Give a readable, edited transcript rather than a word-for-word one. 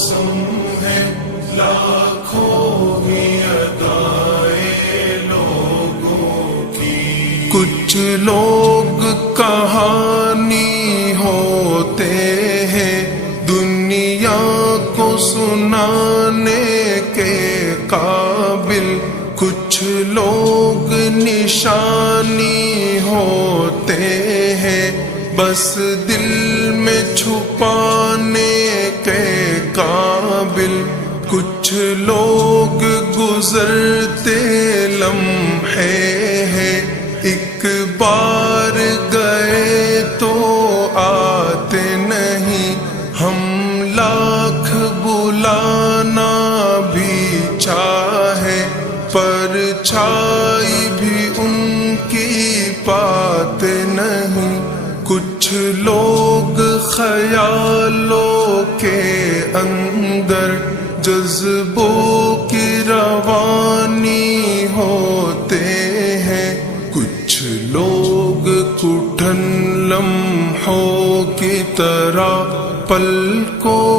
موسم ہے لاکھوں ہی ادائیں لوگوں کی، کچھ لوگ کہانی ہوتے ہیں دنیا کو سنانے کے قابل، کچھ لوگ نشانی ہوتے ہیں بس دل میں چھپانے کے قابل، کچھ لوگ گزرتے لمحے ہیں ایک بار گئے تو آتے نہیں، ہم لاکھ بلانا بھی چاہے پرچھائی بھی ان کی پاتے نہیں، کچھ لوگ خیالوں کے اندر جذبوں کی روانی ہوتے ہیں، کچھ لوگ کٹھن لمحوں کی طرح پلکوں